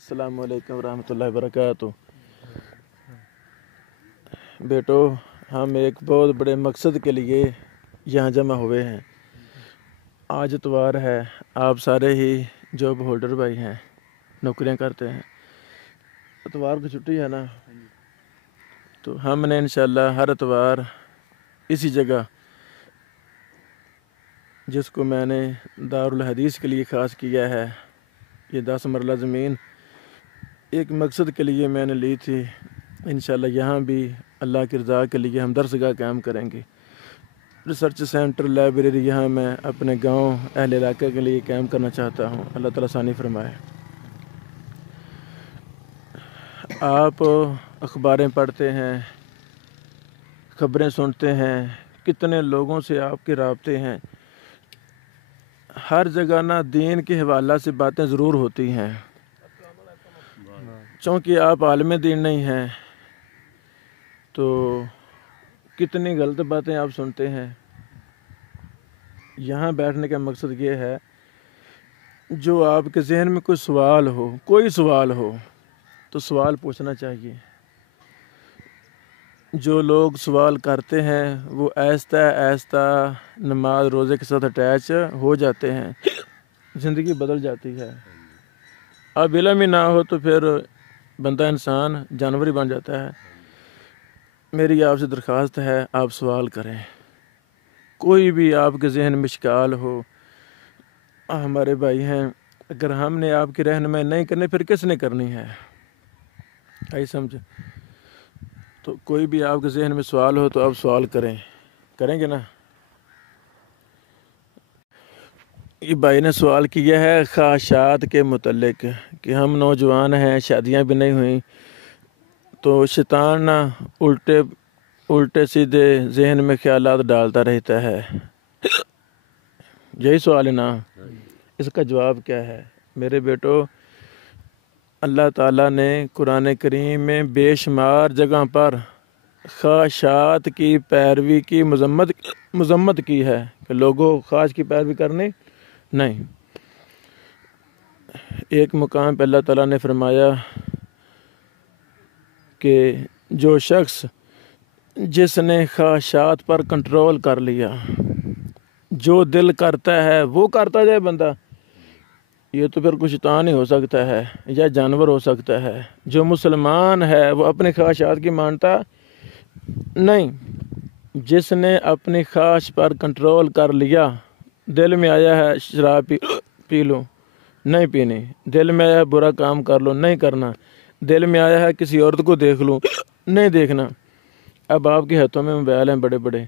السلام علیکم ورحمۃ اللہ وبرکاتہ۔ بیٹو، ہم ایک بہت بڑے مقصد کے لیے یہاں جمع ہوئے ہیں۔ آج اتوار ہے، آپ سارے ہی جاب ہولڈر بھائی ہیں، نوکریاں کرتے ہیں، اتوار کو چھٹی ہے نا، تو ہم نے انشاءاللہ ہر اتوار اسی جگہ، جس کو میں نے دارالحدیث کے لیے خاص کیا ہے، یہ 10 مرلہ زمین ایک مقصد کے لیے میں نے لی تھی۔ انشاءاللہ یہاں بھی اللہ کی رضا کے لیے ہم درسگاہ قائم کریں گے، ریسرچ سینٹر، لائبریری یہاں میں اپنے گاؤں اہل علاقے کے لیے قائم کرنا چاہتا ہوں۔ اللہ تعالیٰ آسانی فرمائے۔ آپ اخباریں پڑھتے ہیں، خبریں سنتے ہیں، کتنے لوگوں سے آپ کے رابطے ہیں، ہر جگہ نہ دین کے حوالہ سے باتیں ضرور ہوتی ہیں، چونکہ آپ عالم دین نہیں ہیں تو کتنی غلط باتیں آپ سنتے ہیں۔ یہاں بیٹھنے کا مقصد یہ ہے، جو آپ کے ذہن میں کوئی سوال ہو تو سوال پوچھنا چاہیے۔ جو لوگ سوال کرتے ہیں وہ آہستہ آہستہ نماز روزے کے ساتھ اٹیچ ہو جاتے ہیں، زندگی بدل جاتی ہے۔ اب علم ہی نہ ہو تو پھر بندہ انسان جانور ہی بن جاتا ہے۔ میری آپ سے درخواست ہے، آپ سوال کریں، کوئی بھی آپ کے ذہن میں اشکال ہو۔ ہمارے بھائی ہیں، اگر ہم نے آپ کی رہنمائی نہیں کرنی پھر کس نے کرنی ہے؟ آئی سمجھ؟ تو کوئی بھی آپ کے ذہن میں سوال ہو تو آپ سوال کریں گے نا؟ یہ بھائی نے سوال کیا ہے خواہشات کے متعلق کہ ہم نوجوان ہیں، شادیاں بھی نہیں ہوئیں، تو شیطان نہ الٹے سیدھے ذہن میں خیالات ڈالتا رہتا ہے۔ یہی سوال ہے نا؟ اس کا جواب کیا ہے؟ میرے بیٹو، اللہ تعالیٰ نے قرآن کریم میں بے شمار جگہ پر خواہشات کی پیروی کی مذمت کی ہے کہ لوگوں خواہش کی پیروی کرنی نہیں۔ ایک مقام پہ اللہ تعالیٰ نے فرمایا کہ جو شخص جس نے خواہشات پر کنٹرول کر لیا، جو دل کرتا ہے وہ کرتا جائے بندہ، یہ تو پھر کوئی شیطان ہی ہو سکتا ہے یا جانور ہو سکتا ہے۔ جو مسلمان ہے وہ اپنی خواہشات کی مانتا نہیں۔ جس نے اپنی خواہش پر کنٹرول کر لیا، دل میں آیا ہے شراب پی لو، نہیں پینی، دل میں آیا ہے برا کام کر لو، نہیں کرنا، دل میں آیا ہے کسی عورت کو دیکھ لوں، نہیں دیکھنا۔ اب آپ کے ہاتھوں میں موبائل ہیں بڑے بڑے،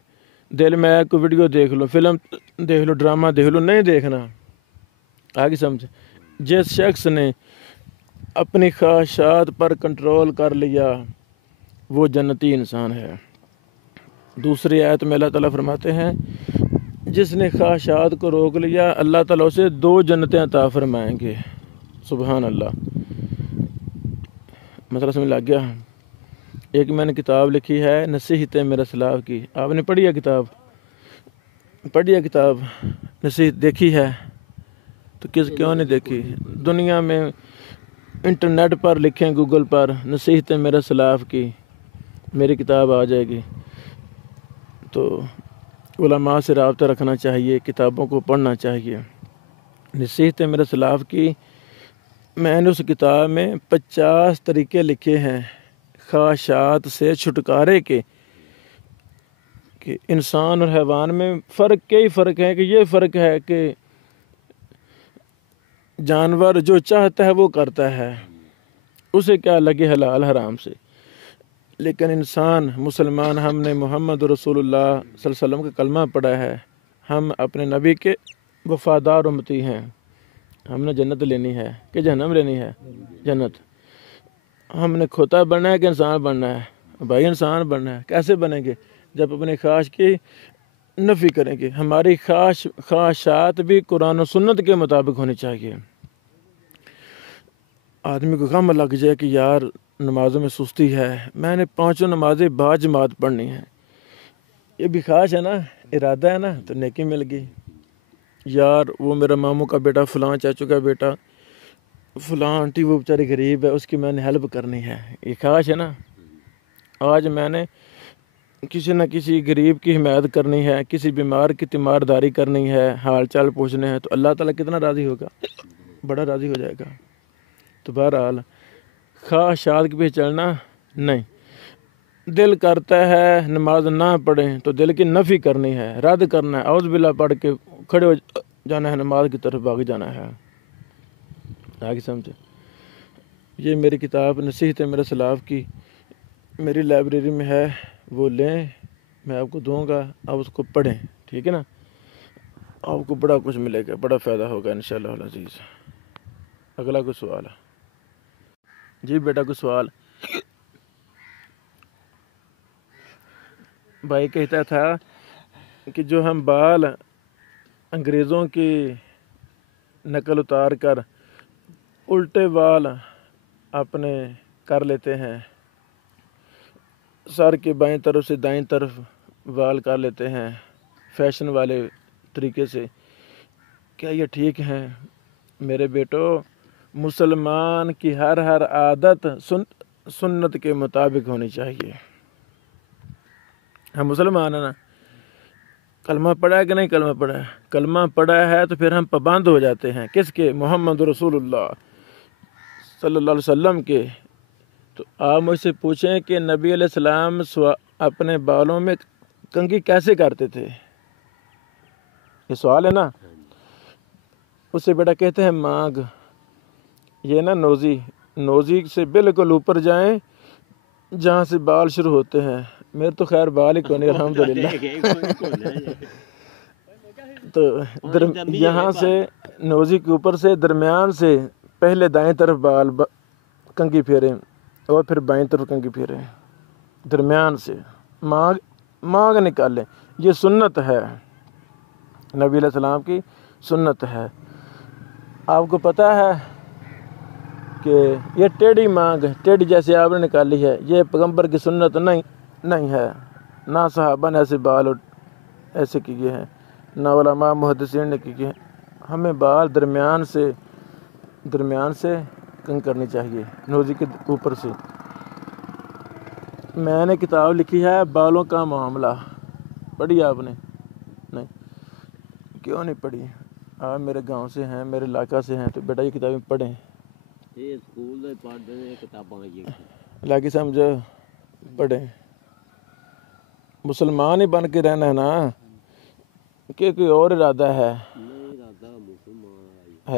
دل میں آیا کوئی ویڈیو دیکھ لو، فلم دیکھ لو، ڈرامہ دیکھ لو، نہیں دیکھنا۔ آگے سمجھ؟ جس شخص نے اپنی خواہشات پر کنٹرول کر لیا وہ جنتی انسان ہے۔ دوسری آیت میں اللہ تعالیٰ فرماتے ہیں، جس نے خواہشات کو روک لیا اللہ تعالیٰ اسے 2 جنتیں عطا فرمائیں گے۔ سبحان اللہ، مسئلہ سمجھ لگ گیا؟ ایک میں نے کتاب لکھی ہے نصیحتیں میرے اسلاف کی، آپ نے پڑھی ہے کتاب؟ پڑھی ہے کتاب نصیحت؟ دیکھی ہے تو کیوں نہیں دیکھی؟ دنیا میں انٹرنیٹ پر لکھیں، گوگل پر نصیحتیں میرے اسلاف کی، میری کتاب آ جائے گی۔ تو علماء سے رابطہ رکھنا چاہیے، کتابوں کو پڑھنا چاہیے۔ نصیحتیں میرے اسلاف کی، میں نے اس کتاب میں 50 طریقے لکھے ہیں خواہشات سے چھٹکارے کے، کہ انسان اور حیوان میں کئی فرق ہے، کہ یہ فرق ہے کہ جانور جو چاہتا ہے وہ کرتا ہے، اسے کیا لگے حلال حرام سے، لیکن انسان مسلمان، ہم نے محمد رسول اللہ صلی اللہ علیہ وسلم کا کلمہ پڑھا ہے، ہم اپنے نبی کے وفادار امتی ہیں، ہم نے جنت لینی ہے کہ جہنم لینی ہے؟ جنت۔ ہم نے کھوتا بننا ہے کہ انسان بننا ہے؟ بھائی انسان بننا ہے۔ کیسے بنیں گے؟ جب اپنی خواہش کی نفی کریں گے۔ ہماری خواہشات بھی قرآن و سنت کے مطابق ہونی چاہیے۔ آدمی کو غم لگ جائے کہ یار نمازوں میں سستی ہے، میں نے 5 نمازیں با جماعت پڑھنی ہیں، یہ بھی خواہش ہے نا، ارادہ ہے نا، تو نیکی مل گئی۔ یار وہ میرا ماموں کا بیٹا، فلاں چاچو کا بیٹا فلاں آنٹی وہ بیچاری غریب ہے، اس کی میں نے ہیلپ کرنی ہے، یہ خواہش ہے نا. آج میں نے کسی نہ کسی غریب کی حمایت کرنی ہے، کسی بیمار کی تیمارداری کرنی ہے، حال چال پوچھنے ہیں، تو اللہ تعالیٰ کتنا راضی ہوگا، بڑا راضی ہو جائے گا. تو بہرحال خواہشات کے پیچھے چلنا نہیں. دل کرتا ہے نماز نہ پڑھیں تو دل کی نفی کرنی ہے، رد کرنا ہے، اعوذ باللہ پڑھ کے کھڑے ہو جانا ہے، نماز کی طرف بھاگ جانا ہے. آگے سمجھے. یہ میری کتاب نصیحت ہے میرے سلاف کی، میری لائبریری میں ہے، وہ لیں، میں آپ کو دوں گا، آپ اس کو پڑھیں. ٹھیک ہے نا. آپ کو بڑا کچھ ملے گا، بڑا فائدہ ہوگا انشاءاللہ العزیز. اگلا کوئی سوال ہے؟ جی بیٹا کوئی سوال؟ بھائی کہتا تھا کہ جو ہم بال انگریزوں کی نقل اتار کر الٹے بال اپنے کر لیتے ہیں، سر کے بائیں طرف سے دائیں طرف بال کر لیتے ہیں فیشن والے طریقے سے، کیا یہ ٹھیک ہے؟ میرے بیٹو، مسلمان کی ہر عادت سنت کے مطابق ہونی چاہیے. ہم مسلمان ہیں نا. کلمہ پڑھا ہے کہ نہیں کلمہ پڑھا ہے؟ کلمہ پڑھا ہے تو پھر ہم پابند ہو جاتے ہیں کس کے؟ محمد رسول اللہ صلی اللہ علیہ وسلم کے. تو آپ مجھ سے پوچھیں کہ نبی علیہ السلام اپنے بالوں میں کنگھی کیسے کرتے تھے؟ یہ سوال ہے نا. اس سے بیٹا کہتے ہیں مانگ. یہ نا نوزی سے بالکل اوپر جائیں جہاں سے بال شروع ہوتے ہیں. میرے تو خیر بال ہی کوئی الحمدللہ. تو یہاں سے نوزی کے اوپر سے درمیان سے پہلے دائیں طرف بال کنگھی پھیریں اور پھر بائیں طرف کنگھی پھیریں، درمیان سے مانگ نکالیں. یہ سنت ہے، نبی علیہ السلام کی سنت ہے. آپ کو پتہ ہے کہ یہ ٹیڑھی مانگ، ٹیڑھی جیسے آپ نے نکالی ہے، یہ پیغمبر کی سنت نہیں ہے. نہ صحابہ نے ایسے بال ایسے کیے ہیں، نہ علماء محدثین نے کیے ہیں. ہمیں بال درمیان سے کنگ کرنی چاہیے، نوزی کے اوپر سے. میں نے کتاب لکھی ہے بالوں کا معاملہ، پڑھی آپ نے؟ نہیں. کیوں نہیں پڑھی؟ آپ میرے گاؤں سے ہیں، میرے علاقہ سے ہیں، تو بیٹا یہ کتابیں پڑھیں. یہ اسکول پڑھتے ہیں کتاباں علاقے سمجھو، پڑھیں. مسلمان ہی بن کے رہنا ہے نا، کہ کوئی اور ارادہ ہے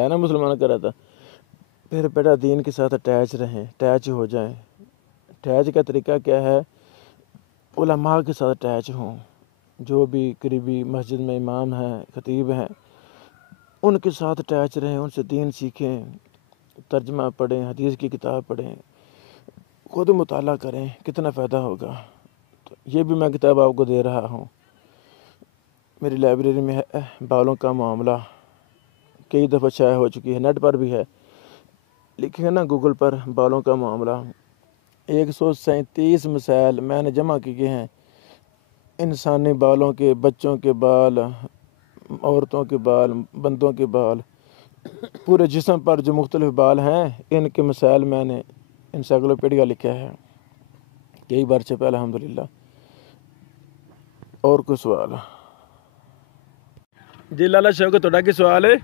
نا مسلمان کا ارادہ. پھر بیٹا دین کے ساتھ اٹیچ رہیں، اٹیچ ہو جائیں. اٹیچ کا طریقہ کیا ہے؟ علماء کے ساتھ اٹیچ ہوں. جو بھی قریبی مسجد میں امام ہیں، خطیب ہیں، ان کے ساتھ اٹیچ رہیں، ان سے دین سیکھیں، ترجمہ پڑھیں، حدیث کی کتاب پڑھیں، خود مطالعہ کریں، کتنا فائدہ ہوگا. تو یہ بھی میں کتاب آپ کو دے رہا ہوں، میری لائبریری میں ہے، بالوں کا معاملہ. کئی دفعہ شائع ہو چکی ہے، نیٹ پر بھی ہے، لکھیں نا گوگل پر بالوں کا معاملہ. 137 مسائل میں نے جمع کیے ہیں. انسانی بالوں کے، بچوں کے بال، عورتوں کے بال، بندوں کے بال، پورے جسم پر جو مختلف بال ہیں، ان کے مسائل میں نے انسائکلوپیڈیا لکھا ہے، کئی بار چھپا الحمدللہ. اور کوئی سوال؟ جی لالا شوکت تھوڑا کی سوال ہے؟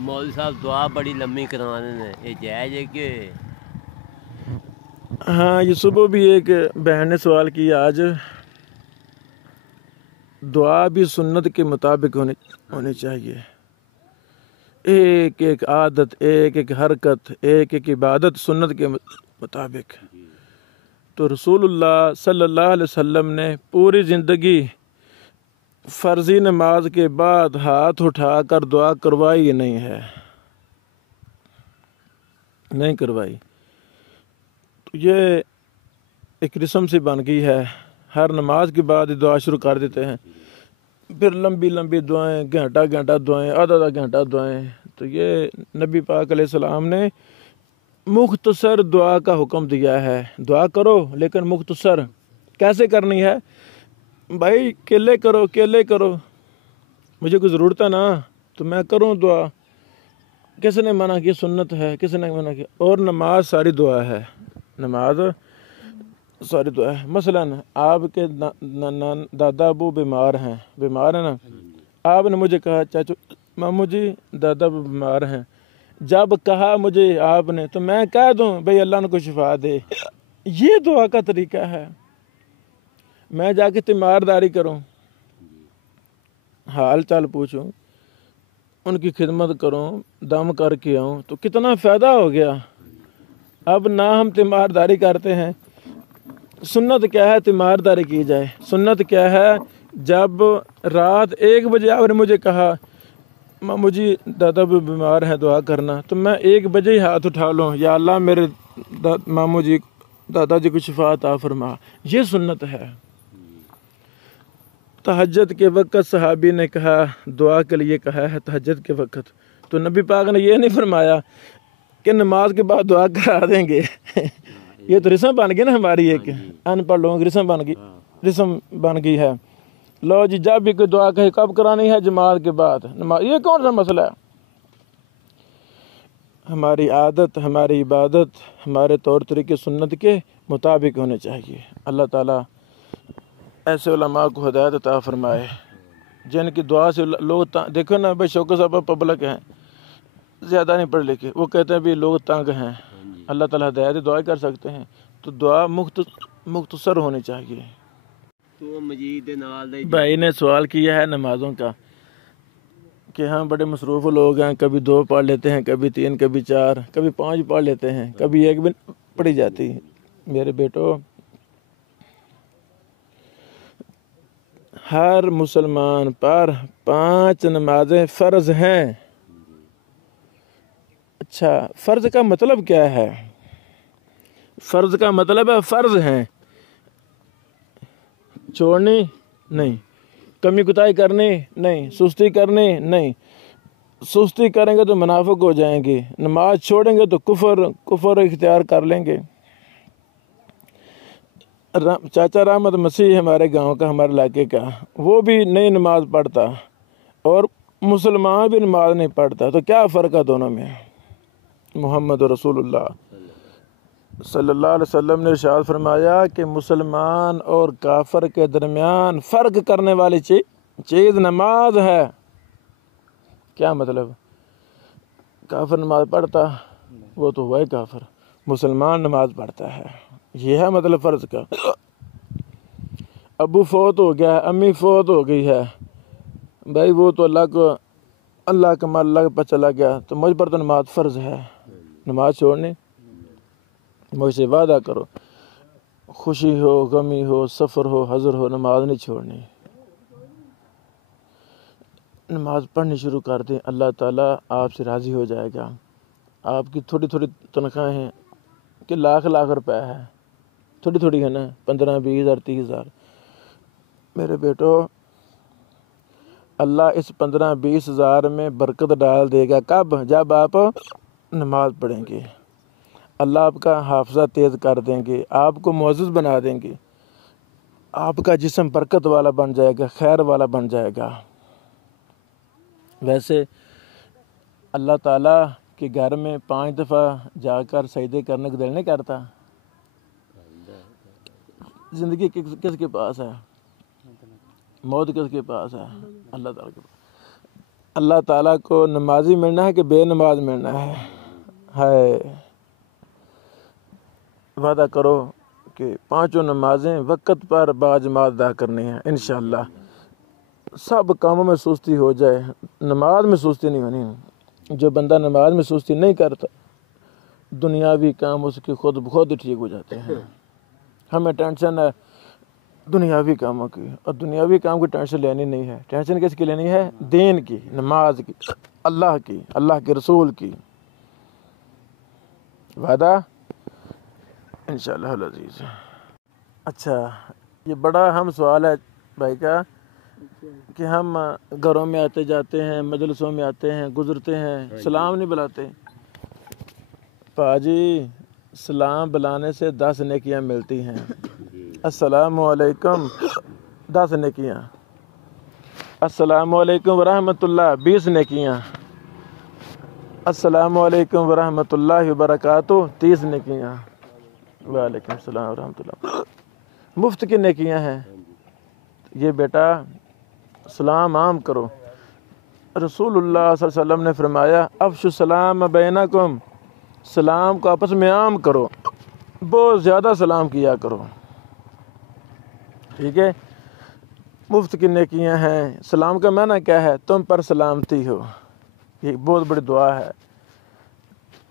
مولوی صاحب دعا بڑی لمبی کروانے نے، یہ جائز ہے کہ؟ ہاں، یہ صبح بھی ایک بہن نے سوال کیا. آج دعا بھی سنت کے مطابق ہونی چاہیے. ایک ایک عادت، ایک ایک حرکت، ایک ایک عبادت سنت کے مطابق. تو رسول اللہ صلی اللہ علیہ وسلم نے پوری زندگی فرضی نماز کے بعد ہاتھ اٹھا کر دعا کروائی نہیں ہے، نہیں کروائی. تو یہ ایک رسم سی بن گئی ہے، ہر نماز کے بعد دعا شروع کر دیتے ہیں، پھر لمبی لمبی دعائیں، گھنٹہ دعائیں، آدھا گھنٹہ دعائیں. تو یہ نبی پاک علیہ السلام نے مختصر دعا کا حکم دیا ہے. دعا کرو لیکن مختصر. کیسے کرنی ہے بھائی؟ کیلے کرو، مجھے کوئی ضرورت ہے نا تو میں کروں دعا. کس نے منع کی سنت ہے، کس نے منع کی؟ اور نماز ساری دعا ہے، نماز ساری دعا ہے۔ مثلا آپ کے دادا ابو بیمار ہیں نا، آپ نے مجھے کہا چاچو مامو جی دادا ابو بیمار ہیں، جب کہا مجھے آپ نے تو میں کہہ دوں بھئی اللہ ان کو شفا دے، یہ دعا کا طریقہ ہے۔ میں جا کے تیمارداری کروں، حال چال پوچھوں، ان کی خدمت کروں، دم کر کے آؤں تو کتنا فائدہ ہو گیا۔ اب نہ ہم تیمارداری کرتے ہیں۔ سنت کیا ہے؟ تیمارداری کی جائے۔ سنت کیا ہے؟ جب رات 1 بجے آپ نے مجھے کہا مامو جی دادا بھی بیمار ہیں دعا کرنا، تو میں 1 بجے ہی ہاتھ اٹھا لوں، یا اللہ میرے مامو جی دادا جی کو شفا عطا فرما، یہ سنت ہے۔ تہجد کے وقت صحابی نے کہا، دعا کے لیے کہا ہے تہجد کے وقت، تو نبی پاک نے یہ نہیں فرمایا کہ نماز کے بعد دعا کرا دیں گے۔ یہ تو رسم بن گئی نا ہماری، ایک ان پڑھ لوگوں کی رسم بن گئی ہے۔ لو جی جب بھی کوئی دعا کہے کب کرانی ہے؟ جماعت کے بعد نماز۔ یہ کون سا مسئلہ ہے؟ ہماری عادت، ہماری عبادت، ہمارے طور طریقے سنت کے مطابق ہونے چاہیے۔ اللہ تعالیٰ ایسے علماء کو ہدایت عطا فرمائے جن کی دعا سے لوگ دیکھو نا بھائی، شوکت صاحب پبلک ہیں، زیادہ نہیں پڑھ لکھے، وہ کہتے ہیں بھی لوگ تنگ ہیں، اللہ تعالیٰ ہدایت دعا کر سکتے ہیں، تو دعا مختصر ہونی چاہیے۔ تو مجید دے نال دے بھائی نے سوال کیا ہے نمازوں کا کہ ہم بڑے مصروف لوگ ہیں، کبھی 2 پڑھ لیتے ہیں، کبھی 3، کبھی 4، کبھی 5 پڑھ لیتے ہیں، کبھی 1 بھی پڑھی جاتی۔ میرے بیٹو، ہر مسلمان پر 5 نمازیں فرض ہیں۔ اچھا، فرض کا مطلب کیا ہے؟ فرض کا مطلب ہے فرض ہیں، چھوڑنی نہیں، کمی کوتاہی کرنی نہیں، سستی کرنی نہیں۔ سستی کریں گے تو منافق ہو جائیں گے، نماز چھوڑیں گے تو کفر اختیار کر لیں گے۔ چاچا رحمت مسیح ہمارے گاؤں کا، ہمارے علاقے کا، وہ بھی نہیں نماز پڑھتا اور مسلمان بھی نماز نہیں پڑھتا، تو کیا فرق ہے دونوں میں؟ محمد رسول اللہ صلی اللہ علیہ وسلم نے ارشاد فرمایا کہ مسلمان اور کافر کے درمیان فرق کرنے والی چیز نماز ہے۔ کیا مطلب؟ کافر نماز پڑھتا وہ تو ہوا ہی کافر، مسلمان نماز پڑھتا ہے، یہ ہے مطلب فرض کا۔ ابو فوت ہو گیا ہے، امی فوت ہو گئی ہے، بھائی وہ تو اللہ کا مال اللہ کے پاس چلا گیا، تو مجھ پر تو نماز فرض ہے، نماز چھوڑنی؟ مجھ سے وعدہ کرو، خوشی ہو، غمی ہو، سفر ہو، حضر ہو، نماز نہیں چھوڑنی۔ نماز پڑھنی شروع کر دیں، اللہ تعالیٰ آپ سے راضی ہو جائے گا۔ آپ کی تھوڑی تھوڑی تنخواہیں ہیں کہ لاکھ روپے ہے، تھوڑی تھوڑی ہے نا، 15، 20 ہزار، 30 ہزار۔ میرے بیٹو، اللہ اس 15، 20 ہزار میں برکت ڈال دے گا۔ کب؟ جب آپ نماز پڑھیں گے۔ اللہ آپ کا حافظہ تیز کر دیں گے، آپ کو معزز بنا دیں گے، آپ کا جسم برکت والا بن جائے گا، خیر والا بن جائے گا۔ ویسے اللہ تعالیٰ کے گھر میں 5 دفعہ جا کر سجدے کرنے کو دل نہیں کرتا؟ زندگی کس کے پاس ہے؟ موت کس کے پاس ہے؟ اللہ تعالیٰ کے پاس۔ اللہ تعالیٰ کو نمازی ملنا ہے کہ بے نماز ملنا ہے؟ وعدہ کرو کہ 5 نمازیں وقت پر باجماعت ادا کرنی ہیں انشاءاللہ۔ سب کاموں میں سستی ہو جائے، نماز میں سستی نہیں ہونی۔ جو بندہ نماز میں سستی نہیں کرتا، دنیاوی کام اس کے خود بخود ٹھیک ہو جاتے ہیں۔ ہمیں ٹینشن ہے دنیاوی کاموں کی، اور دنیاوی کام کی ٹینشن لینی نہیں ہے۔ ٹینشن کس کی لینی ہے؟ دین کی، نماز کی، اللہ کی، اللہ کے رسول کی۔ وعدہ انشاءاللہ العزیز۔ اچھا، یہ بڑا اہم سوال ہے بھائی کا کہ ہم گھروں میں آتے جاتے ہیں، مجلسوں میں آتے ہیں، گزرتے ہیں، سلام نہیں بلاتے۔ پاجی، سلام بلانے سے 10 نیکیاں ملتی ہیں۔ السلام علیکم 10 نیکیاں، السلام علیکم ورحمۃ اللہ 20 نیکیاں، السلام علیکم ورحمۃ اللہ وبرکاتہ 30 نیکیاں. وعلیکم السلام ورحمۃ اللہ. مفت کی نیکیاں ہیں یہ بیٹا. سلام عام کرو. رسول اللہ صلی اللہ علیہ وسلم نے فرمایا افشوا السلام بینکم، سلام کو آپس میں عام کرو، بہت زیادہ سلام کیا کرو. ٹھیک ہے. مفت کی نیکیاں ہیں. سلام کا معنی کیا ہے؟ تم پر سلامتی ہو. یہ بہت بڑی دعا ہے.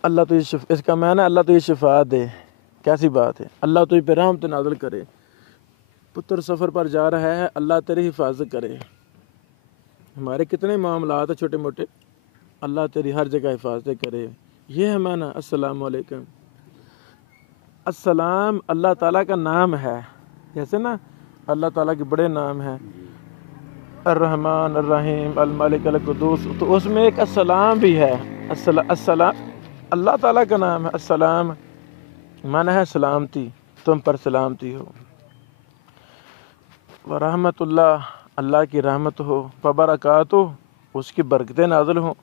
اللہ تو اس کا معنی اللہ تو یہ شفا دے. کیسی بات ہے؟ اللہ تو یہ پہ رحمت نازل کرے. پتر سفر پر جا رہا ہے، اللہ تیری حفاظت کرے. ہمارے کتنے معاملات ہیں چھوٹے موٹے، اللہ تیری ہر جگہ حفاظت کرے. یہ ہے معنی السلام علیکم. السلام اللہ تعالیٰ کا نام ہے. جیسے نا اللہ تعالیٰ کے بڑے نام ہیں، الرحمن الرحیم الملک القدوس، تو اس میں ایک السلام بھی ہے. السلام اللہ تعالیٰ کا نام ہے. السلام معنی ہے سلامتی، تم پر سلامتی ہو. ورحمت اللہ، اللہ کی رحمت ہو. وبرکاتہ، اس کی برکتیں نازل ہوں.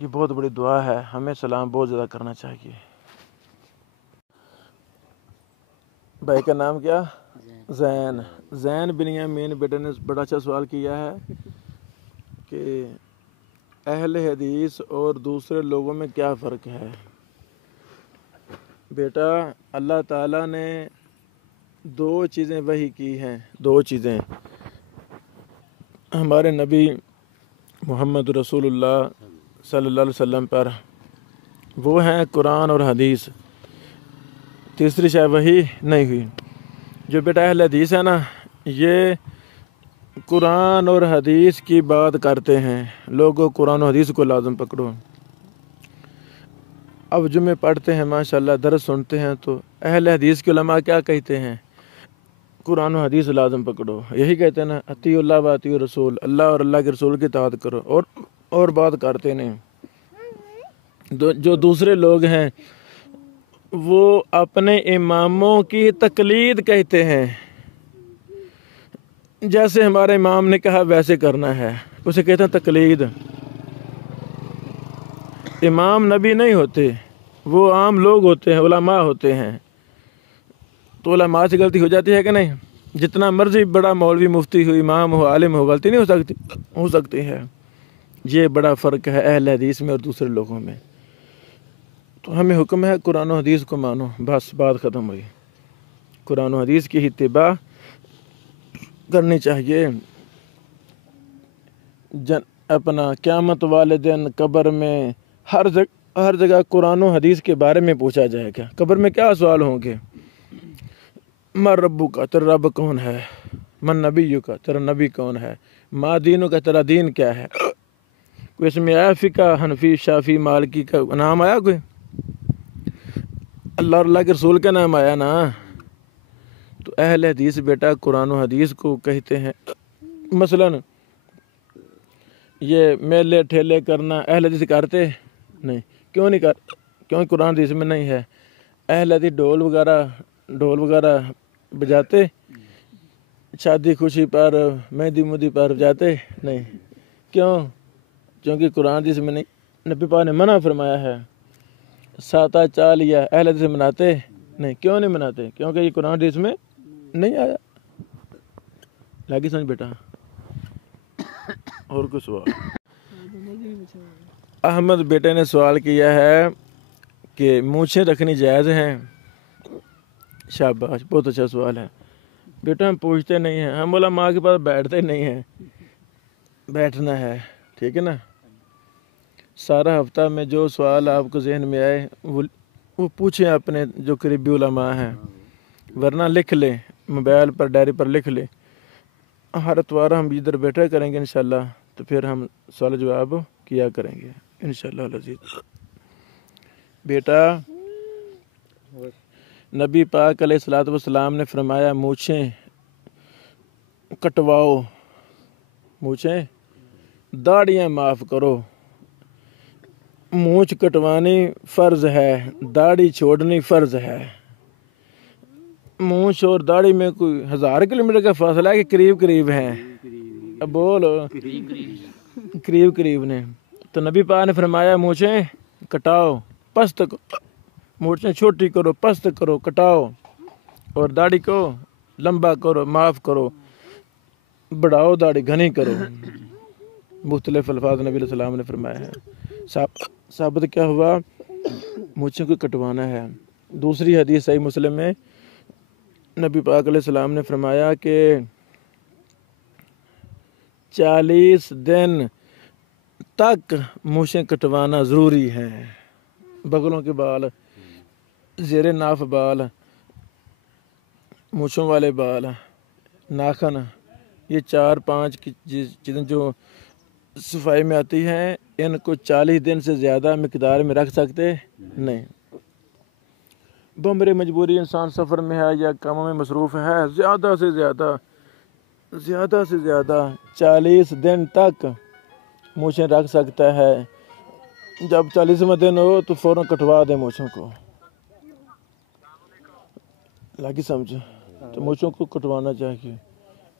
یہ بہت بڑی دعا ہے. ہمیں سلام بہت زیادہ کرنا چاہیے. بھائی کا نام کیا؟ زین. زین بن یامین بیٹے نے بڑا اچھا سوال کیا ہے کہ اہل حدیث اور دوسرے لوگوں میں کیا فرق ہے. بیٹا اللہ تعالیٰ نے 2 چیزیں وحی کی ہیں. 2 چیزیں ہمارے نبی محمد رسول اللہ صلی اللہ علیہ وسلم پر، وہ ہیں قرآن اور حدیث. تیسری شاید وحی نہیں ہوئی. جو بیٹا اہل حدیث ہے نا، یہ قرآن اور حدیث کی بات کرتے ہیں. لوگوں قرآن و حدیث کو لازم پکڑو. اب جمعے پڑھتے ہیں ماشاءاللہ، درس سنتے ہیں، تو اہل حدیث کے علماء کیا کہتے ہیں؟ قرآن و حدیث لازم پکڑو. یہی کہتے ہیں نا اطیعوا اللہ و اطیعوا الرسول، اللہ اور اللہ کے رسول کی اطاعت کرو، اور بات کرتے نہیں. جو دوسرے لوگ ہیں وہ اپنے اماموں کی تقلید کہتے ہیں. جیسے ہمارے امام نے کہا ویسے کرنا ہے، اسے کہتے ہیں تقلید. امام نبی نہیں ہوتے، وہ عام لوگ ہوتے ہیں، علماء ہوتے ہیں. تو علماء سے غلطی ہو جاتی ہے کہ نہیں؟ جتنا مرضی بڑا مولوی مفتی ہو، امام ہو، عالم ہو، غلطی نہیں ہو سکتی ہے. یہ بڑا فرق ہے اہل حدیث میں اور دوسرے لوگوں میں. تو ہمیں حکم ہے قرآن و حدیث کو مانو، بس بات ختم ہوئی. قرآن و حدیث کی اتباع کرنی چاہیے. اپنا قیامت والے دن قبر میں ہر جگہ قرآن و حدیث کے بارے میں پوچھا جائے گا. قبر میں کیا سوال ہوں گے؟ من ربو کا، تیرا رب کون ہے؟ من نبیو کا، تیرا نبی کون ہے؟ ما دینو کا، تیرا دین کیا ہے؟ کوئی اس میں آیا فقہ حنفی شافی مالکی کا نام آیا؟ کوئی اللہ اور اللہ کے رسول کا نام آیا نا. تو اہل حدیث بیٹا قرآن و حدیث کو کہتے ہیں. مثلاً یہ میلے ٹھیلے کرنا اہل حدیث کرتے نہیں. کیوں نہیں کر؟ کیوں قرآن حدیث میں نہیں ہے. اہل حدیث ڈھول وغیرہ بجاتے، شادی خوشی پر مہندی مودی پر بجاتے نہیں. کیوں؟ کیونکہ قرآن حدیث میں نہیں. نبی پاک نے منع فرمایا ہے. ساتہ چالیا اہل حدیث مناتے نہیں. کیوں نہیں مناتے؟ کیونکہ یہ قرآن حدیث میں نہیں آیا. لگی سمجھ بیٹا؟ اور کوئی سوال؟ احمد بیٹے نے سوال کیا ہے کہ مونچھیں رکھنی جائز ہیں. شاباش، بہت اچھا سوال ہے بیٹا. ہم پوچھتے نہیں ہیں، ہم علماء کے پاس بیٹھتے نہیں ہیں. بیٹھنا ہے، ٹھیک ہے نا. سارا ہفتہ میں جو سوال آپ کو ذہن میں آئے وہ پوچھیں اپنے جو قریبی علماء ہیں، ورنہ لکھ لیں موبائل پر، ڈائری پر لکھ لیں. ہر اتوار ہم ادھر بیٹھا کریں گے انشاءاللہ، تو پھر ہم سوال جواب کیا کریں گے انشاءاللہ العزیز. بیٹا نبی پاک علیہ الصلوۃ والسلام نے فرمایا مونچھیں کٹواؤ، مونچھیں داڑیاں معاف کرو. مونچھ کٹوانی فرض ہے، داڑھی چھوڑنی فرض ہے. مونچھ اور داڑھی میں کوئی 1000 کلومیٹر کا فاصلہ ہے کہ قریب قریب ہیں؟ اب بولو، قریب قریب نے. تو نبی پاک نے فرمایا مونچھیں کٹاؤ، پست مونچھیں چھوٹی کرو، پست کرو، کٹاؤ، اور داڑھی کو لمبا کرو، معاف کرو، بڑھاؤ، داڑھی گھنی کرو۔ مختلف الفاظ نبی علیہ السلام نے فرمایا ہے۔ ثابت کیا ہوا؟ مونچھوں کو کٹوانا ہے۔ دوسری حدیث صحیح مسلم میں نبی پاک علیہ السلام نے فرمایا کہ 40 دن تک مونچھیں کٹوانا ضروری ہے۔ بغلوں کے بال، زیر ناف بال، مونچھوں والے بال، ناخن، یہ 4-5 کی چیزیں جو صفائی میں آتی ہیں، ان کو 40 دن سے زیادہ مقدار میں رکھ سکتے نہیں۔ بمبر مجبوری انسان سفر میں ہے یا کاموں میں مصروف ہے، زیادہ سے زیادہ 40 دن تک مونچھیں رکھ سکتا ہے۔ جب 40واں دن ہو تو فوراً کٹوا دیں مونچھوں کو، لگی سمجھ؟ تو مونچھوں کو کٹوانا چاہیے۔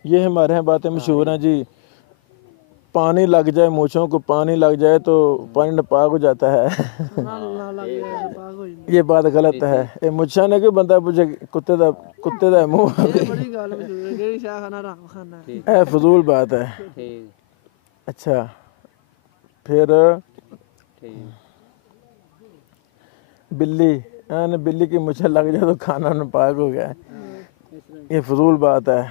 یہ ہمارے یہاں باتیں مشہور ہیں جی، پانی لگ جائے مونچھوں کو، پانی لگ جائے تو پانی ناپاک ہو جاتا ہے۔ یہ بات غلط ہے۔ یہ مچھا نے کوئی بندہ پوچھے کتے دا منہ، اے فضول بات ہے۔ اچھا پھر بلی کی مچھر لگ جائے تو کھانا ناپاک ہو گیا، یہ فضول بات ہے۔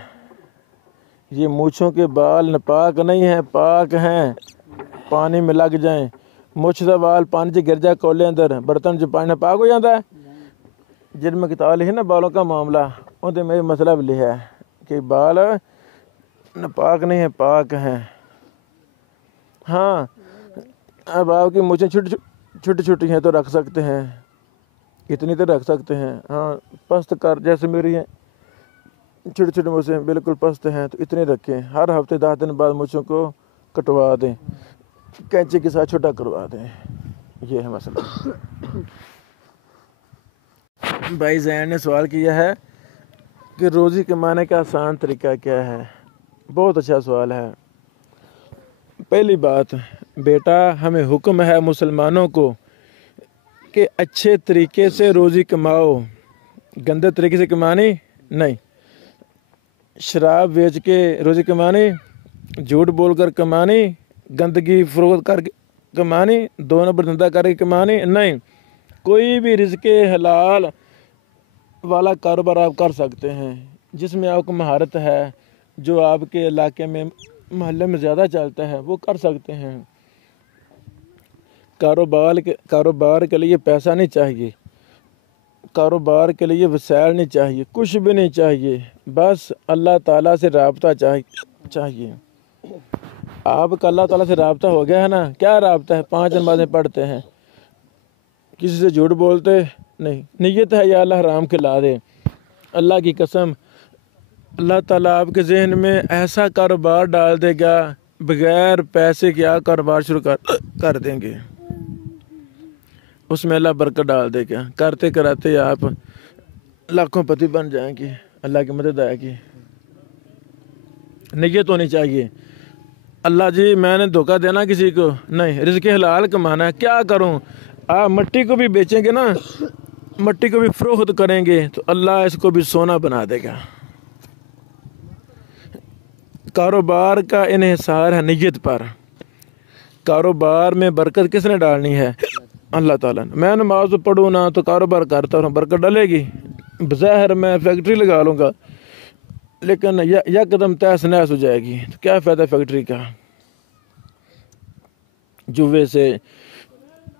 یہ مونچھوں کے بال ناپاک نہیں ہیں، پاک ہیں۔ پانی میں لگ جائیں، مچھ دا بال پانی چ گر جائے کولے اندر برتن چ، پانی ناپاک ہو جاتا ہے۔ جن میں کتاب لکھی نا بالوں کا معاملہ، ان میں مسئلہ بھی لکھا ہے کہ بال ناپاک نہیں ہیں، پاک ہیں۔ ہاں اب آپ کی مچھیں چھوٹی چھوٹی ہیں تو رکھ سکتے ہیں، اتنی تو رکھ سکتے ہیں۔ ہاں پست کر جیسے میری ہیں، چھوٹے چھوٹے مچھیں بالکل پست ہیں تو اتنے رکھیں۔ ہر ہفتے 10 دن بعد مچھوں کو کٹوا دیں، کینچی کے ساتھ چھوٹا کروا دیں۔ یہ ہے مسئلہ۔ بھائی زین نے سوال کیا ہے کہ روزی کمانے کا آسان طریقہ کیا ہے؟ بہت اچھا سوال ہے۔ پہلی بات بیٹا، ہمیں حکم ہے مسلمانوں کو کہ اچھے طریقے سے روزی کماؤ، گندے طریقے سے کمانی نہیں۔ شراب بیچ کے روزی کمانی، جھوٹ بول کر کمانی، گندگی فروخت کر کے کمانی، 2 نمبر دھندا کر کے کمانی نہیں۔ کوئی بھی رزق حلال والا کاروبار آپ کر سکتے ہیں، جس میں آپ کو مہارت ہے، جو آپ کے علاقے میں محلے میں زیادہ چلتا ہے، وہ کر سکتے ہیں۔ کاروبار کے لیے پیسہ نہیں چاہیے، کاروبار کے لیے وسائل نہیں چاہیے، کچھ بھی نہیں چاہیے، بس اللہ تعالیٰ سے رابطہ چاہیے۔ آپ کا اللہ تعالیٰ سے رابطہ ہو گیا ہے نا؟ کیا رابطہ ہے؟ 5 نمازیں پڑھتے ہیں، کسی سے جھوٹ بولتے نہیں، نیت ہے یا اللہ حرام کھلا دے۔ اللہ کی قسم اللہ تعالیٰ آپ کے ذہن میں ایسا کاروبار ڈال دے گا، بغیر پیسے کے آپ کاروبار شروع کر دیں گے، اس میں اللہ برکت ڈال دے گا، کرتے کراتے آپ لاکھوں پتی بن جائیں گے، اللہ کی مدد آئے گی۔ نیت ہونی چاہیے، اللہ جی میں نے دھوکہ دینا کسی کو نہیں، رزق حلال کمانا ہے، کیا کروں؟ آپ مٹی کو بھی بیچیں گے نا، مٹی کو بھی فروخت کریں گے تو اللہ اس کو بھی سونا بنا دے گا۔ کاروبار کا انحصار ہے نیت پر۔ کاروبار میں برکت کس نے ڈالنی ہے؟ اللہ تعالیٰ نے۔ میں نماز تو پڑھوں نا تو کاروبار کرتا ہوں، برکت ڈالے گی؟ بظاہر میں فیکٹری لگا لوں گا لیکن یا قدم تہس نہس ہو جائے گی، تو کیا فائدہ فیکٹری کا؟ جوے سے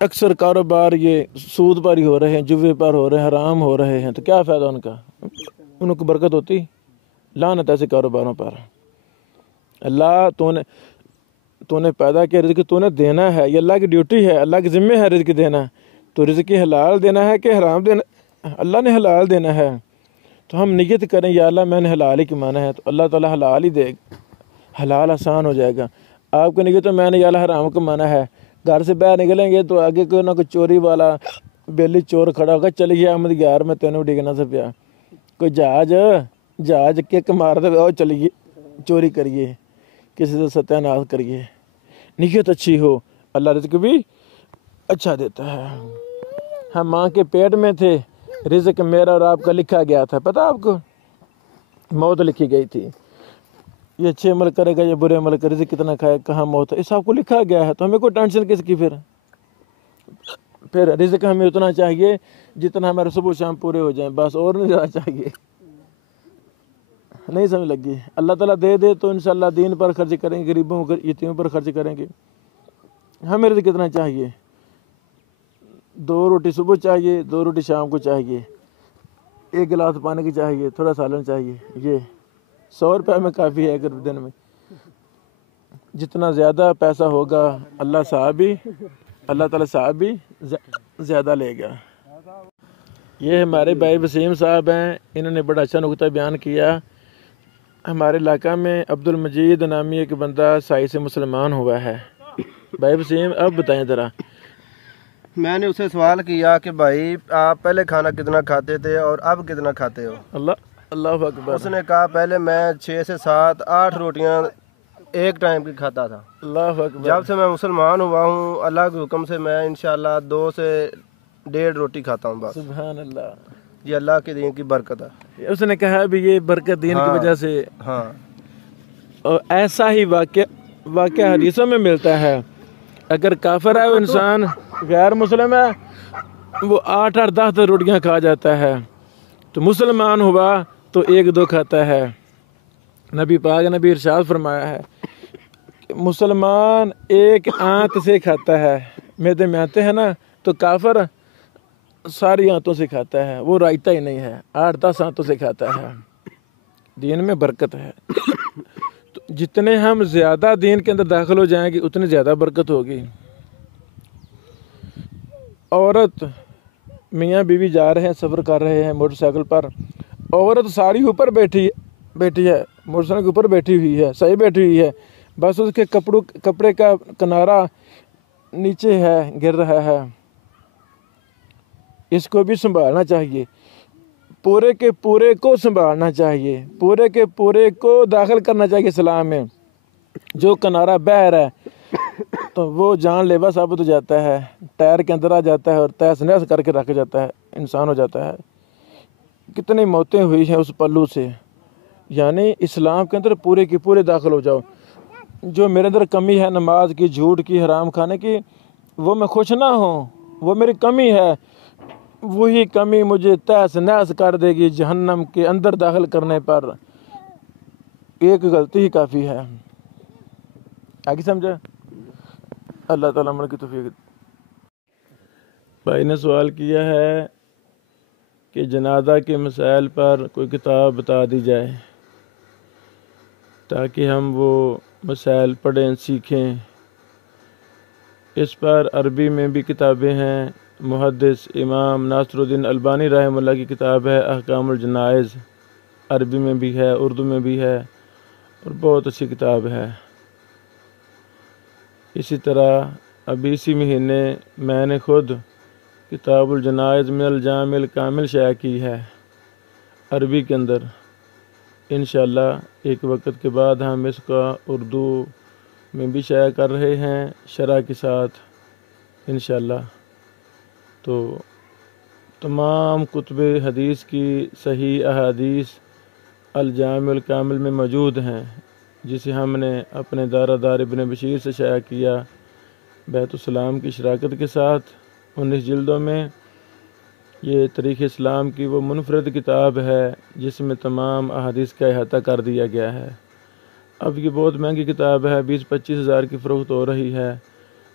اکثر کاروبار یہ سود پر ہی ہو رہے ہیں، جوے پر ہو رہے ہیں، حرام ہو رہے ہیں، تو کیا فائدہ ان کا؟ ان کو برکت ہوتی؟ لعنت ایسے کاروباروں پر۔ اللہ تو نے پیدا کیا، رزق تو نے دینا ہے، یہ اللہ کی ڈیوٹی ہے، اللہ کے ذمہ ہے رزق دینا۔ تو رزق حلال دینا ہے کہ حرام دینا؟ اللہ نے حلال دینا ہے، تو ہم نیت کریں یا اللہ میں نے حلال ہی کمانا ہے، تو اللہ تعالیٰ حلال ہی دے گا، حلال آسان ہو جائے گا۔ آپ کو نیت تو میں نے یا اللہ حرام کمانا ہے، گھر سے باہر نکلیں گے تو آگے کوئی نہ کوئی چوری والا بیلی چور کھڑا ہوگا، چلیے احمد یار میں تینوں ڈگنا سے پیا، کوئی جہاز کک مار دے، اور چلیے چوری کریے، کسی سے ستیہ ناش کریے۔ نیت اچھی ہو، اللہ رزق بھی اچھا دیتا ہے. ہم ماں کے پیٹ میں تھے, رزق میرا اور آپ کا لکھا گیا تھا, پتہ آپ کو, موت لکھی گئی تھی. یہ اچھے عمل کرے گا, یہ برے عمل کرے, رزق کتنا کھائے, کہاں موت ہے, اس آپ کو لکھا گیا ہے, تو ہمیں کوئی ٹینشن کس کی. پھر رزق ہمیں اتنا چاہیے جتنا ہمارے صبح شام پورے ہو جائیں, بس, اور نہیں زیادہ چاہیے. نہیں سمجھ لگی؟ اللہ تعالیٰ دے دے تو انشاءاللہ دین پر خرچ کریں گے, غریبوں یتیموں پر خرچ کریں گے. ہمیں رزق کتنا چاہیے؟ 2 روٹی صبح چاہیے, 2 روٹی شام کو چاہیے, 1 گلاس پانی کی چاہیے, تھوڑا سالن چاہیے. یہ 100 روپے میں کافی ہے اگر دن میں. جتنا زیادہ پیسہ ہوگا اللہ تعالیٰ صاحب بھی زیادہ لے گا. یہ ہمارے بھائی وسیم صاحب ہیں, انہوں نے بڑا اچھا نقطہ بیان کیا. ہمارے علاقہ میں عبد المجید نامی ایک بندہ سائی سے مسلمان ہوا ہے. بھائی وسیم اب بتائیں ذرا. میں نے اسے سوال کیا کہ بھائی آپ پہلے کھانا کتنا کھاتے تھے اور اب کتنا کھاتے ہو؟ اللہ اکبر. اس نے کہا پہلے میں 6 سے 7 8 روٹیاں ایک ٹائم کی کھاتا تھا. اللہ اکبر. جب سے میں مسلمان ہوا ہوں اللہ کے حکم سے میں انشاءاللہ 2 سے 1.5 روٹی کھاتا ہوں بس. سبحان اللہ. یہ اللہ کے دین کی برکت ہے. اس نے کہا بھی یہ برکت دین کی وجہ سے. ہاں, اور ایسا ہی واقعہ حدیثوں میں ملتا ہے. اگر کافر ہے وہ انسان, غیر مسلم ہے وہ 8 10 روٹیاں کھا جاتا ہے, تو مسلمان ہوا تو 1 2 کھاتا ہے. نبی پاک نے بھی ارشاد فرمایا ہے کہ مسلمان 1 آنت سے کھاتا ہے, میدے میں آتے ہیں نا, تو کافر ساری آنتوں سے کھاتا ہے, وہ رائتا ہی نہیں ہے, 8 10 آنتوں سے کھاتا ہے. دین میں برکت ہے. تو جتنے ہم زیادہ دین کے اندر داخل ہو جائیں گے اتنی زیادہ برکت ہوگی. عورت میاں بیوی جا رہے ہیں, سفر کر رہے ہیں موٹر سائیکل پر, عورت ساری اوپر بیٹھی ہے, موٹر سائیکل کے اوپر بیٹھی ہوئی ہے, صحیح بیٹھی ہوئی ہے, بس اس کے کپڑے کا کنارہ نیچے ہے, گر رہا ہے. اس کو بھی سنبھالنا چاہیے, پورے کے پورے کو سنبھالنا چاہیے, پورے کے پورے کو داخل کرنا چاہیے اسلام میں. جو کنارہ بہہ رہا ہے تو وہ جان لیوا ثابت ہو جاتا ہے, ٹائر کے اندر آ جاتا ہے اور تہس نہس کر کے رکھ جاتا ہے, انسان ہو جاتا ہے. کتنی موتیں ہوئی ہیں اس پلو سے. یعنی اسلام کے اندر پورے کے پورے داخل ہو جاؤ. جو میرے اندر کمی ہے نماز کی, جھوٹ کی, حرام کھانے کی, وہ میں خوش نہ ہوں, وہ میری کمی ہے. وہی کمی مجھے تہس نہس کر دے گی جہنم کے اندر داخل کرنے پر. ایک غلطی ہی کافی ہے. آگے سمجھا؟ اللہ تعالیٰ عمل کی توفیق. بھائی نے سوال کیا ہے کہ جنازہ کے مسائل پر کوئی کتاب بتا دی جائے تاکہ ہم وہ مسائل پڑھیں سیکھیں. اس پر عربی میں بھی کتابیں ہیں. محدث امام ناصر الدین البانی رحمہ اللہ کی کتاب ہے احکام الجنائز, عربی میں بھی ہے, اردو میں بھی ہے, اور بہت اچھی کتاب ہے. اسی طرح ابھی اسی مہینے میں نے خود کتاب الجنائز من الجامع الکامل شائع کی ہے عربی کے اندر. انشاءاللہ ایک وقت کے بعد ہم اس کا اردو میں بھی شائع کر رہے ہیں شرح کے ساتھ انشاءاللہ. تو تمام کتب حدیث کی صحیح احادیث الجامع الکامل میں موجود ہیں, جسے ہم نے اپنے دار ابن بشیر سے شائع کیا بیت السلام کی شراکت کے ساتھ 19 جلدوں میں. یہ تاریخ اسلام کی وہ منفرد کتاب ہے جس میں تمام احادیث کا احاطہ کر دیا گیا ہے. اب یہ بہت مہنگی کتاب ہے, 20-25 ہزار کی فروخت ہو رہی ہے,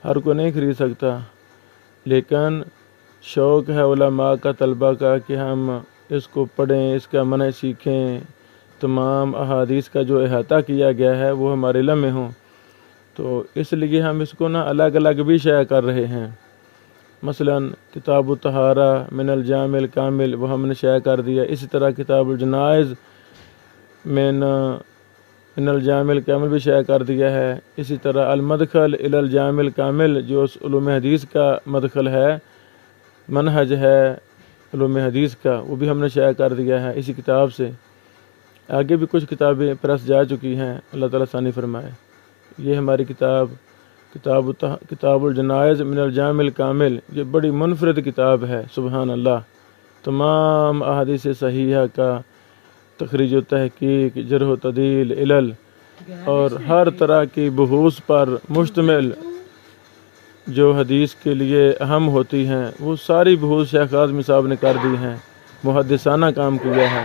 ہر کوئی نہیں خرید سکتا. لیکن شوق ہے علماء کا, طلباء کا, کہ ہم اس کو پڑھیں, اس کا معنی سیکھیں, تمام احادیث کا جو احاطہ کیا گیا ہے وہ ہمارے علم میں ہوں. تو اس لیے ہم اس کو الگ الگ بھی شائع کر رہے ہیں. مثلا کتاب الطہارہ من الجامع الکامل وہ ہم نے شائع کر دیا. اسی طرح کتاب الجنائز من الجامع الکامل بھی شائع کر دیا ہے. اسی طرح المدخل الی الجامع الکامل جو علوم حدیث کا مدخل ہے, منہج ہے علوم حدیث کا, وہ بھی ہم نے شائع کر دیا ہے اسی کتاب سے. آگے بھی کچھ کتابیں پریس جا چکی ہیں, اللہ تعالیٰ ثانی فرمائے. یہ ہماری کتاب الجنائز من الجامع الکامل، یہ بڑی منفرد کتاب ہے، سبحان اللہ۔ تمام احادیث صحیحہ کا تخریج و تحقیق، جرح و تعدیل، علل اور ہر طرح کی بحوث پر مشتمل جو حدیث کے لیے اہم ہوتی ہیں، وہ ساری بحوث شیخ اعظمی صاحب نے کر دی ہیں، محدثانہ کام کیا ہے،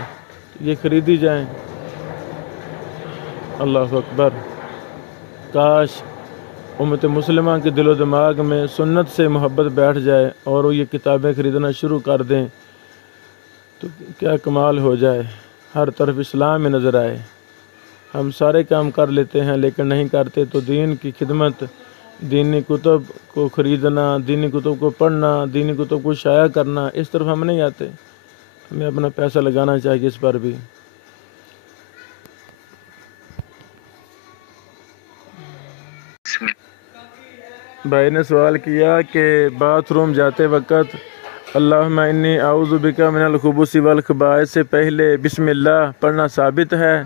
یہ خریدی جائیں۔ اللہ اکبر۔ کاش امت مسلمہ کے دل و دماغ میں سنت سے محبت بیٹھ جائے اور وہ یہ کتابیں خریدنا شروع کر دیں تو کیا کمال ہو جائے، ہر طرف اسلام میں نظر آئے۔ ہم سارے کام کر لیتے ہیں لیکن نہیں کرتے، تو دین کی خدمت، دینی کتب کو خریدنا، دینی کتب کو پڑھنا، دینی کتب کو شائع کرنا، اس طرف ہم نہیں آتے۔ ہمیں اپنا پیسہ لگانا چاہیے اس پر بھی۔ بھائی نے سوال کیا کہ باتھ روم جاتے وقت اللہم انی اعوذ بک من الخبث والخبائث سے پہلے بسم اللہ پڑھنا ثابت ہے؟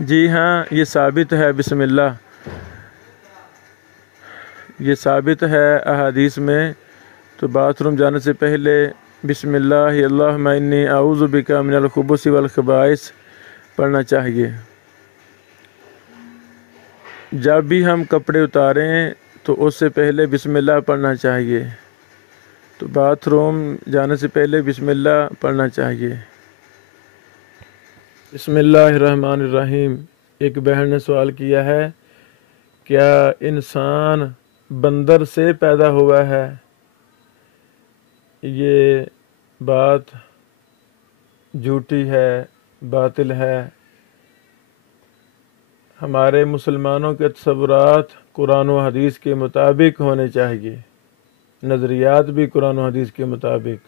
جی ہاں، یہ ثابت ہے، بسم اللہ یہ ثابت ہے احادیث میں۔ تو باتھ روم جانے سے پہلے بسم اللہ اللہم انی اعوذ بک من الخبث والخبائث پڑھنا چاہیے۔ جب بھی ہم کپڑے اتاریں تو اس سے پہلے بسم اللہ پڑھنا چاہیے۔ تو باتھ روم جانے سے پہلے بسم اللہ پڑھنا چاہیے۔ بسم اللہ الرحمن الرحیم۔ ایک بہن نے سوال کیا ہے، کیا انسان بندر سے پیدا ہوا ہے؟ یہ بات جھوٹی ہے، باطل ہے۔ ہمارے مسلمانوں کے تصورات قرآن و حدیث کے مطابق ہونے چاہیے، نظریات بھی قرآن و حدیث کے مطابق،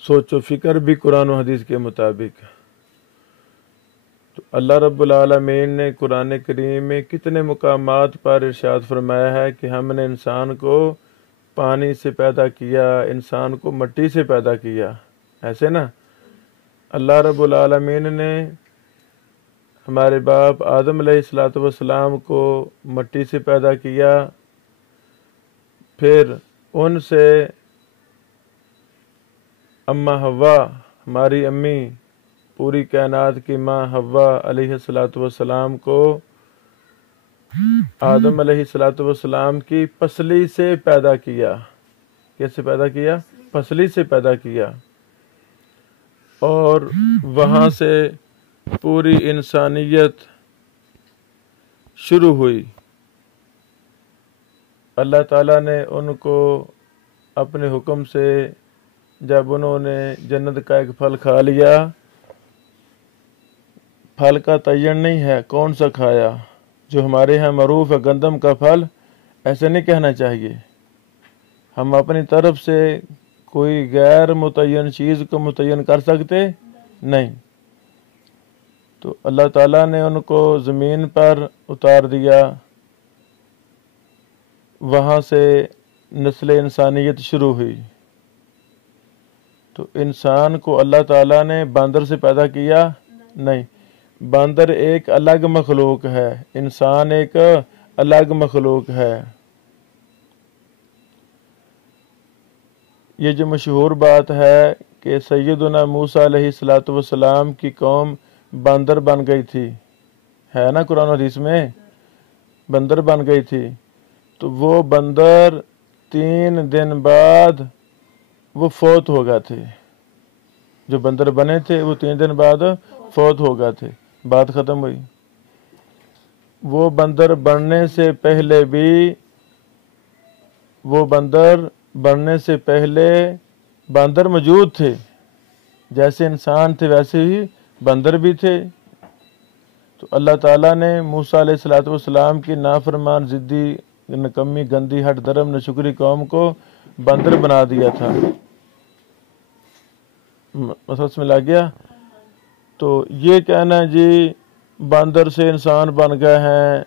سوچ و فکر بھی قرآن و حدیث کے مطابق۔ تو اللہ رب العالمین نے قرآن کریم میں کتنے مقامات پر ارشاد فرمایا ہے کہ ہم نے انسان کو پانی سے پیدا کیا، انسان کو مٹی سے پیدا کیا، ایسے نا؟ اللہ رب العالمین نے ہمارے باپ آدم علیہ السلام کو مٹی سے پیدا کیا، پھر ان سے اماں حوا، ہماری امی، پوری کائنات کی ماں حوا علیہ السلام کو آدم علیہ السلام کی پسلی سے پیدا کیا۔ کیسے پیدا کیا؟ پسلی سے پیدا کیا، اور وہاں سے پوری انسانیت شروع ہوئی۔ اللہ تعالیٰ نے ان کو اپنے حکم سے جب انہوں نے جنت کا ایک پھل کھا لیا، پھل کا تعین نہیں ہے کون سا کھایا، جو ہمارے ہاں معروف ہے گندم کا پھل، ایسے نہیں کہنا چاہیے۔ ہم اپنی طرف سے کوئی غیر متعین چیز کو متعین کر سکتے نہیں۔ تو اللہ تعالیٰ نے ان کو زمین پر اتار دیا، وہاں سے نسل انسانیت شروع ہوئی۔ تو انسان کو اللہ تعالیٰ نے باندر سے پیدا کیا نہیں، باندر ایک الگ مخلوق ہے، انسان ایک الگ مخلوق ہے۔ یہ جو مشہور بات ہے کہ سیدنا موسیٰ علیہ السلام کی قوم باندر بن گئی تھی، ہے نا قرآن و حدیث میں، بندر بن گئی تھی، تو وہ بندر 3 دن بعد وہ فوت ہو گئے تھے۔ جو بندر بنے تھے وہ 3 دن بعد فوت ہو گئے تھے، بات ختم ہوئی۔ وہ بندر بننے سے پہلے بھی، وہ بندر بننے سے پہلے بندر موجود تھے، جیسے انسان تھے ویسے ہی بندر بھی تھے۔ تو اللہ تعالیٰ نے موسیٰ علیہ السلام کی نافرمان، ضدی، نکمی، گندی، ہٹ درم، ناشکری قوم کو بندر بنا دیا تھا۔ مسئلہ میں لگ گیا؟ تو یہ کہنا جی باندر سے انسان بن گئے ہیں،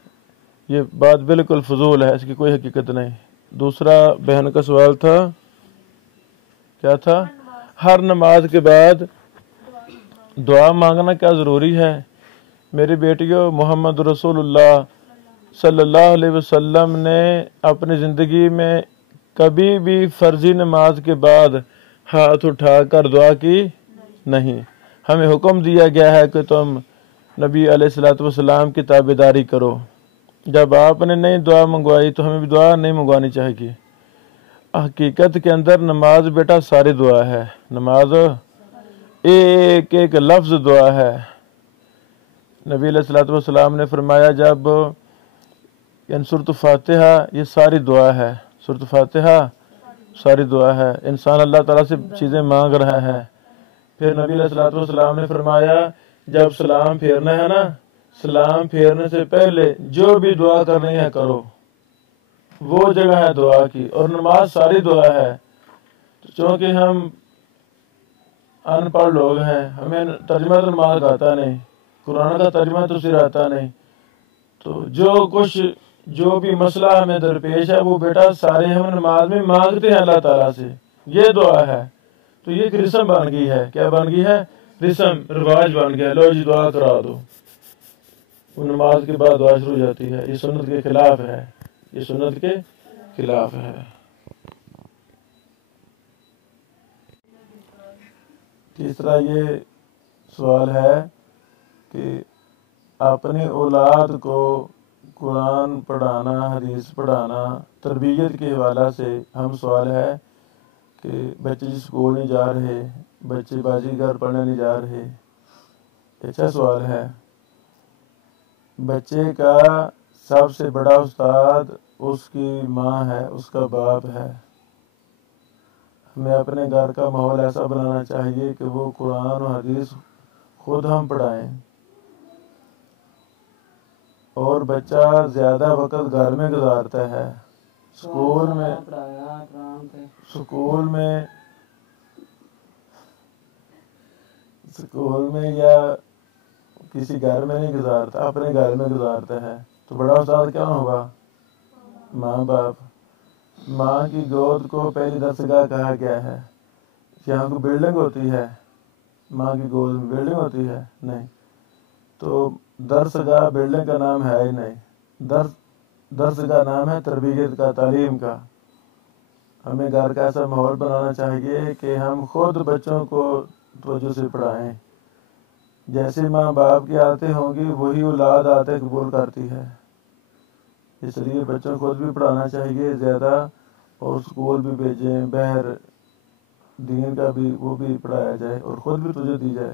یہ بات بالکل فضول ہے، اس کی کوئی حقیقت نہیں۔ دوسرا بہن کا سوال تھا، کیا تھا؟ ہر نماز کے بعد دعا مانگنا کیا ضروری ہے؟ میری بیٹیوں، محمد رسول اللہ صلی اللہ علیہ وسلم نے اپنی زندگی میں کبھی بھی فرضی نماز کے بعد ہاتھ اٹھا کر دعا کی نہیں. ہمیں حکم دیا گیا ہے کہ تم نبی علیہ الصلوۃ والسلام کی تابعداری کرو. جب آپ نے نہیں دعا منگوائی تو ہمیں بھی دعا نہیں منگوانی چاہیے. حقیقت کے اندر نماز بیٹا ساری دعا ہے. نماز ایک ایک لفظ دعا ہے. نبی علیہ الصلوۃ والسلام نے فرمایا جب سورۃ فاتحہ یہ ساری دعا ہے. سورۃ فاتحہ ساری دعا ہے. انسان اللہ تعالیٰ سے چیزیں مانگ رہا ہے. پھر نبی علیہ الصلوۃ والسلام نے فرمایا جب سلام پھیرنا ہے نا، سلام پھیرنے سے پہلے جو بھی دعا کرنی ہے کرو. وہ جگہ ہے دعا کی. اور نماز ساری دعا ہے. چونکہ ہم ان پڑھ لوگ ہیں، ہمیں ترجمہ تو نماز کا آتا نہیں، قرآن کا ترجمہ تو صرف آتا نہیں، تو جو بھی مسئلہ ہمیں درپیش ہے وہ بیٹا سارے ہم نماز میں مانگتے ہیں اللہ تعالیٰ سے. یہ دعا ہے. تو یہ ایک رسم بن گئی ہے. کیا بن گئی ہے؟ رسم، رواج بن گیا. لو جی دعا کرا دو. وہ نماز کے بعد دعا شروع ہو جاتی ہے. یہ سنت کے خلاف ہے. یہ سنت کے خلاف ہے. تیسرا یہ سوال ہے کہ اپنی اولاد کو قرآن پڑھانا، حدیث پڑھانا، تربیت کے حوالہ سے ہم سوال ہے کہ بچے اسکول نہیں جا رہے، بچے بازی گھر پڑھنے نہیں جا رہے. اچھا سوال ہے. بچے کا سب سے بڑا استاد اس کی ماں ہے، اس کا باپ ہے. ہمیں اپنے گھر کا ماحول ایسا بنانا چاہیے کہ وہ قرآن و حدیث خود ہم پڑھائیں. اور بچہ زیادہ وقت گھر میں گزارتا ہے. سکول میں یا کسی گھر میں نہیں گزارتا، اپنے گھر میں گزارتا ہے. تو بڑا استاد کیا ہوگا؟ ماں باپ. ماں کی گود کو پہلی درسگاہ کہا گیا ہے. یہاں کو بلڈنگ ہوتی ہے، ماں کی گود میں بلڈنگ ہوتی ہے؟ نہیں. تو درسگاہ بلڈنگ کا نام ہے ہی نہیں. درسگاہ نام ہے تربیت کا، تعلیم کا. ہمیں گھر کا ایسا ماحول بنانا چاہیے کہ ہم خود بچوں کو توجہ سے پڑھائیں. جیسے ماں باپ کی عادتیں ہوں گی وہی اولاد عادتیں قبول کرتی ہے. اس لیے بچوں کو خود بھی پڑھانا چاہیے زیادہ، اور اسکول بھی بھیجیں. بہر دین کا بھی وہ بھی پڑھایا جائے اور خود بھی توجہ دی جائے.